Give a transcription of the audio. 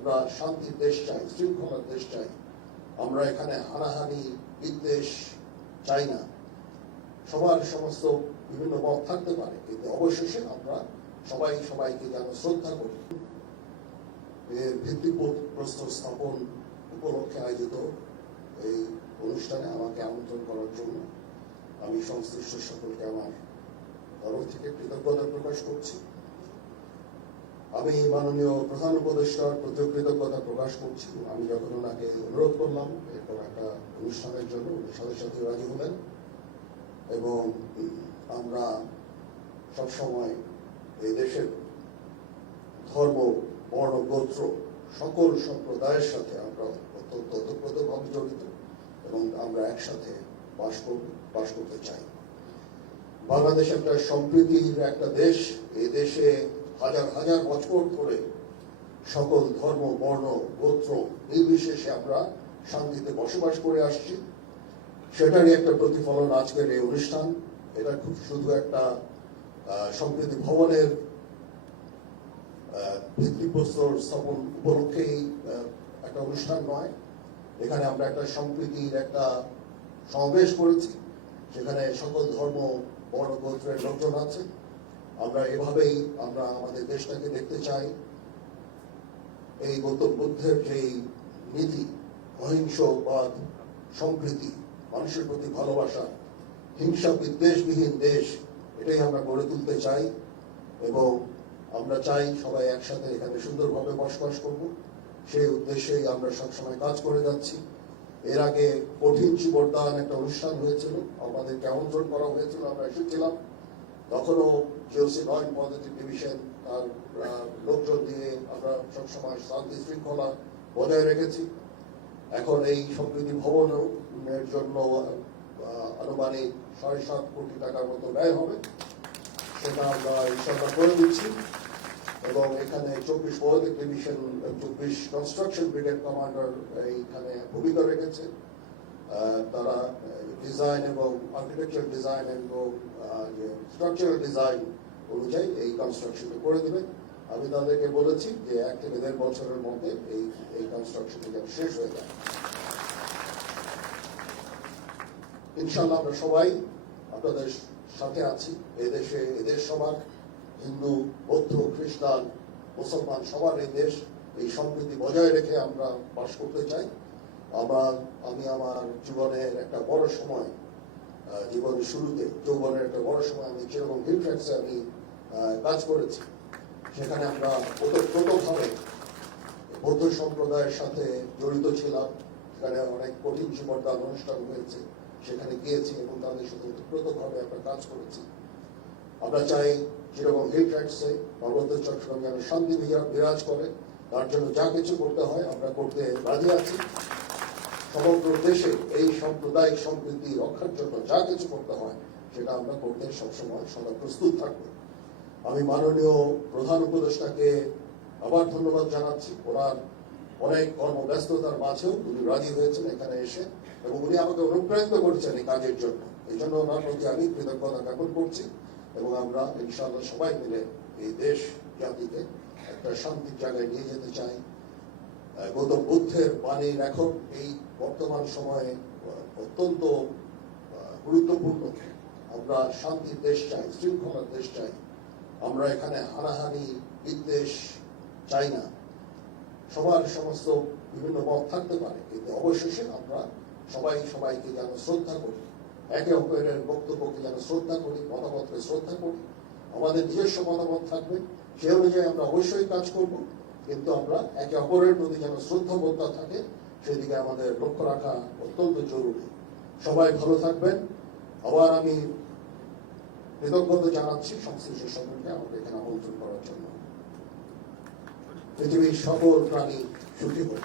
আমরা শান্তির দেশ চাই, শৃঙ্খলার দেশ চাই। আমরা এখানে হানাহানি বিদ্বেষ চাই না। সবার সমস্ত বিভিন্ন মত থাকতে পারে, কিন্তু অবশেষে আমরা সবাই সবাইকে যেন শ্রদ্ধা করি। এর ভিত্তিপ্রস্তর স্থাপন উপলক্ষে আয়োজিত এই অনুষ্ঠানে আমাকে আমন্ত্রণ করার জন্য আমি সংশ্লিষ্ট সকলকে আমার তরফ থেকে কৃতজ্ঞতা প্রকাশ করছি। আমি মাননীয় প্রধান উপদেষ্টার প্রতি কৃতজ্ঞতা প্রকাশ করছি। আমি যখন ওনাকে অনুরোধ করলাম এরকম একটা অনুষ্ঠানের জন্য, উনি সাথে সাথে রাজি হলেন এবং আমরা সবসময় এই দেশের ধর্ম, বর্ণ, গোত্র সকল সম্প্রদায়ের সাথে আমরা অত্যন্ত ওতপ্রোতভাবে জড়িত এবং আমরা একসাথে বাস করতে চাই। বাংলাদেশ একটা সম্প্রীতির একটা দেশ। এই দেশে হাজার হাজার বছর ধরে সকল ধর্ম, বর্ণ, গোত্র নির্বিশেষে আমরা শান্তিতে বসবাস করে আসছি। সেটারই একটা প্রতিফলন আজকের এই অনুষ্ঠান। এটা খুব শুধু একটা সম্প্রীতি ভবনের ভিত্তিপ্রস্তর স্থাপন উপলক্ষেই একটা অনুষ্ঠান নয়। এখানে আমরা একটা সম্প্রীতির একটা সমাবেশ করেছি, যেখানে সকল ধর্ম, বর্ণ, গোত্রের লোকজন আছে। আমরা এভাবেই আমরা আমাদের দেশটাকে দেখতে চাই। এই গৌতম বুদ্ধের যেই নীতি, অহিংসবাদ, সম্প্রীতি, মানুষের প্রতি ভালোবাসা, হিংসা বিদ্বেষবিহীন দেশ, এটাই আমরা গড়ে তুলতে চাই এবং আমরা চাই সবাই একসাথে এখানে সুন্দরভাবে বসবাস করব। সেই উদ্দেশ্যেই আমরা সবসময় কাজ করে যাচ্ছি। এর আগে কঠিন চিবরদান একটা অনুষ্ঠান হয়েছিল, আমাদেরকে আমন্ত্রণ করা হয়েছিল, আমরা এসেছিলাম। তখনও জিওসি 9 পজিটিভ ডিভিশন তার লোকজন দিয়ে আমরা সবসময় শান্তি শৃঙ্খলা বজায় রেখেছি। এখন এই সম্প্রীতি ভবনের জন্য আনুমানিক 7.5 কোটি টাকার মতো ব্যয় হবে, সেটা আমরা ইনশাআল্লাহ করে দিচ্ছি। এবং এখানে 24 positive division 24 construction brigade commander এইখানে ভূমিকা রেখেছে। তারা ডিজাইন এবং আর্কিটেকচার ডিজাইন এবং স্ট্রাকচারাল ডিজাইন অনুযায়ী এই কনস্ট্রাকশন করে দেবে। আমি তাদেরকে বলেছি যে 1 থেকে 1.5 বছরের মধ্যে এই কনস্ট্রাকশন শেষ হয়ে যায়। ইনশাআল্লাহ আমরা সবাই আপনাদের সাথে আছি। এদেশ সবার, হিন্দু, বৌদ্ধ, খ্রিস্টান, মুসলমান সবার এই দেশ। এই সম্প্রীতি বজায় রেখে আমরা বাস করতে চাই। আমি আমার জীবনের একটা বড় সময়, জীবনের শুরুতে যৌবনের একটা বড় সময় আমি যেরকম হিলট্র্যাক্সে আমি কাজ করেছি, সেখানে আমরা ওতপ্রোতভাবে বৌদ্ধ সম্প্রদায়ের সাথে জড়িত ছিলাম। সেখানে অনেক কঠিন চিবরদান অনুষ্ঠান হয়েছে, সেখানে গিয়েছি এবং তাদের সাথে ওতপ্রোতভাবে আমরা কাজ করেছি। আমরা চাই যেরকম হিলট্র্যাক্সে পার্বত্য চট্টগ্রামে যেন শান্তি বিরাজ করে, তার জন্য যা কিছু করতে হয় আমরা করতে রাজি আছি। সমগ্র দেশে এই সাম্প্রদায়িক সম্প্রীতি রক্ষার জন্য যা কিছু করতে হয় সেটা আমরা করতে সবসময় সদা প্রস্তুত থাকবো। আমি মাননীয় প্রধান উপদেষ্টাকে আবার ধন্যবাদ জানাচ্ছি। ওনার অনেক কর্মব্যস্ততার মাঝেও উনি রাজি হয়েছেন এখানে এসে এবং উনি আমাকে অনুপ্রাণিত করছেন এই কাজের জন্য। এই জন্য ওনার প্রতি আমি কৃতজ্ঞতা জ্ঞাপন করছি এবং আমরা ইনশাআল্লাহ সবাই মিলে এই দেশ জাতিকে একটা শান্তির জায়গায় নিয়ে যেতে চাই। গৌতম বুদ্ধের বাণীর এখন এই বর্তমান সময়ে অত্যন্ত গুরুত্বপূর্ণ। আমরা শান্তির দেশ চাই, শৃঙ্খলার দেশ চাই। আমরা এখানে হানাহানি বিদ্বেষ চাই না। সবার সমস্ত বিভিন্ন মত থাকতে পারে, কিন্তু অবশেষে আমরা সবাই সবাইকে যেন শ্রদ্ধা করি, একে অপরের বক্তব্যকে যেন শ্রদ্ধা করি, মতামতকে শ্রদ্ধা করি। আমাদের নিজস্ব মতামত থাকবে, সে অনুযায়ী আমরা অবশ্যই কাজ করব, কিন্তু আমরা একে অপরের প্রতি যেন শ্রদ্ধাবোধ থাকে সেদিকে আমাদের লক্ষ্য রাখা অত্যন্ত জরুরি। সবাই ভালো থাকবেন। আবার আমি কৃতজ্ঞতা জানাচ্ছি সংশ্লিষ্ট সকলকে আমাকে এখানে আমন্ত্রণ করার জন্য। পৃথিবীর সকল প্রাণী সুখী হোক।